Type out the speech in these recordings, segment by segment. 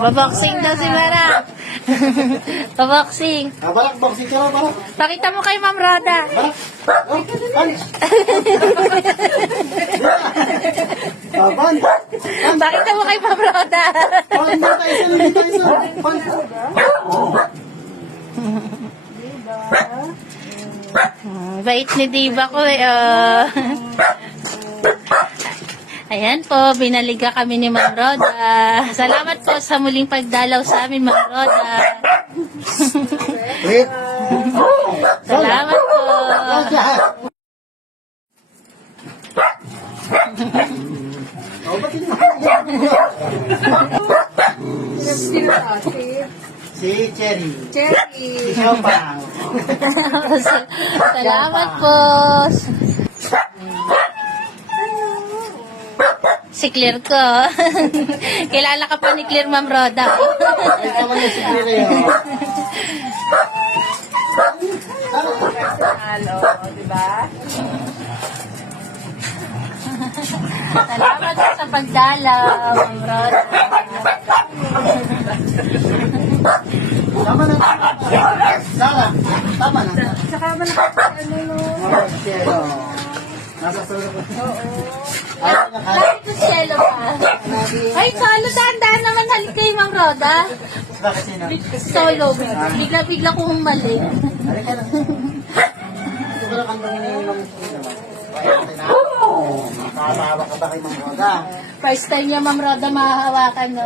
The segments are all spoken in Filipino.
Baboxing daw si Bara. Baboxing. Balak, boxing ka ba? Balak. Pakita mo kay Ma'am Roda. Balak. Oh, punch. Punch. Pakita mo kay Ma'am Roda. Punch. Dito, isa. Punch. Bait ni Diva ko eh. Ayan po, binaliga kami ni Ma'am Roda. Salamat po sa muling pagdalaw sa amin, Ma'am Roda. Wait. Salamat po. Oh, ba't hindi Si Cherry. Si Xiaopang. Salamat po. Si Claire ko. Kilala ka pa ni Claire, Ma'am Roda. Ay, naman yung si Cherry. Halo, di ba? Salamat po sa pagdalaw, Ma'am Roda. Tama na. Sala. Tama na. Saka ba ano no? Marcelo. Nasa solo ko. Ayaw na ka. Bakit ito cielo pa? Ay, solo. Dahan-dahan naman halik kay Ma'am Roda. Bakit sino? Solo. Bigla-bigla ko humali. Halika na. Ito ba na kandang iniinom mo? Nakatawa ka ba kay Mang Roda? First time niya, Ma'am Roda, mahahawakan, no?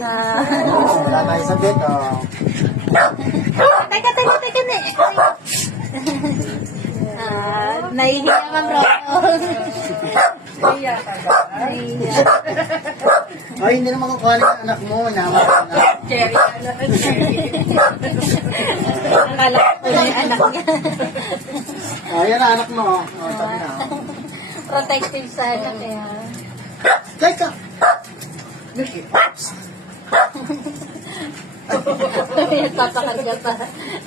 Na. Wala tayo sa bet, oh. Teka na. Nahihiya, Ma'am Roda. Iya ka ba? Nahihiya. Ay, hindi naman kukuha ng anak mo. Naman ka na. Cherry, ano? Cherry. Akala ko na yung anak niya. Oh, yan ang anak mo. Oh, sabi na. Oh. Protective sana, kaya. Teka! Mickey. Tapakarga pa.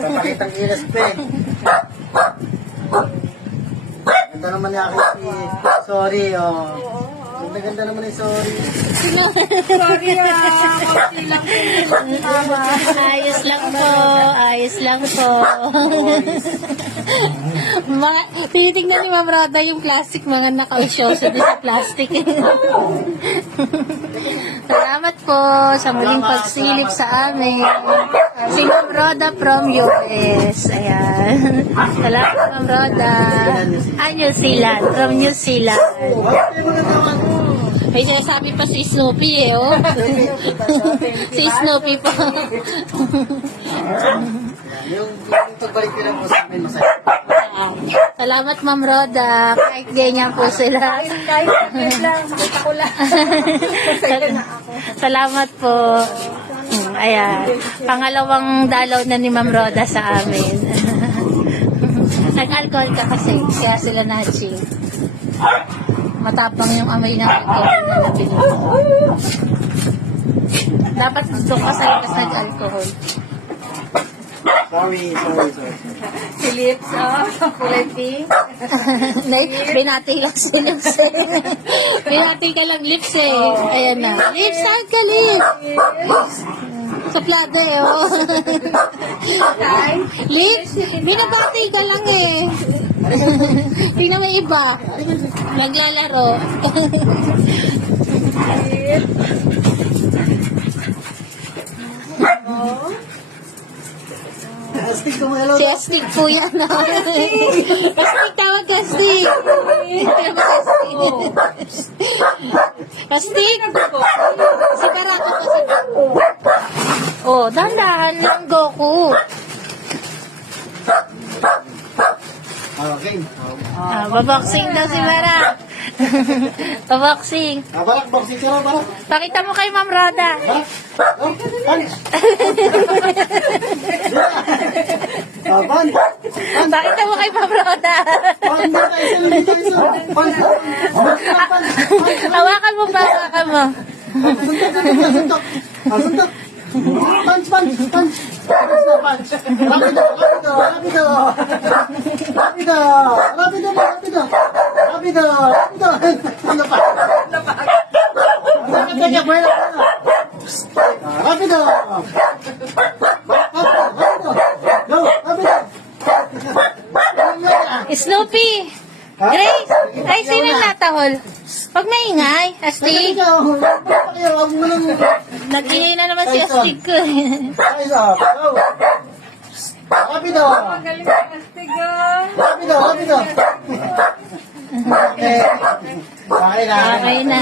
Papakitang ilas, pe. Ganda naman niya ako. Sorry, oh. Ganda naman yung sorry. Sorry konti lang. Ayos lang po. Mga, tinitignan ni Ma'am Roda yung plastic, mga nakausyoso din sa plastic. Salamat po sa muling pagsilip sa amin. Si Ma'am Roda from US. Ayan. Salamat, Ma'am Roda. New Zealand. From New Zealand. May sinasabi pa si Snoopy eh, oh. Si Snoopy po. Yung pagbalik ko lang po sa amin, masaya. Salamat, Ma'am Roda. Kahit ganyan po sila. Kahit lang, makita ko lang. Masaya na ako. Salamat po. Ayan. Pangalawang dalaw na ni Ma'am Roda sa amin. Nag-alcohol ka kasi. Kaya sila na-chill. Matapang yung amoy ng alcohol na nabili mo. Dapat gusto ka sa likas nag-alcohol. Sorry. Si Lips, kulay pink. Binati lang si Lips eh. Binati ka lang Lips eh. Ayan na. Lips, saan ka Lips? Suplada eh, oh. Lips, binabati ka lang eh. Tingnan mo iba. Naglalaro. Astig ko mo, hello. Si Astig po yan. Astig, tawag ka Astig. Astig. Si Barako kasi. Oh, dandahan lang Goku. Okay. Baboxing daw si Bara. Baboxing. Balak, boxing ka ba? Balak. Pakita mo kay Ma'am Roda. Balak. Oh, punch. Punch. Pakita mo kay Ma'am Roda. Dito, isa. Punch. Hawakan mo pa, hawakan mo. Suntok. Suntok. Punch. Punch na punch. Rapido. Ano pa? Teka, buhay na. Rapido! Go! Rapido! Snoopy! Grace! Ay, sino natahol? Huwag maingay, Astig. Nag-ingay na naman si Astig ko. Eyes up! Go! Rapido! Magaling ang astig, oh. Rapido! Rapido! Okay. Okay na. Okay na.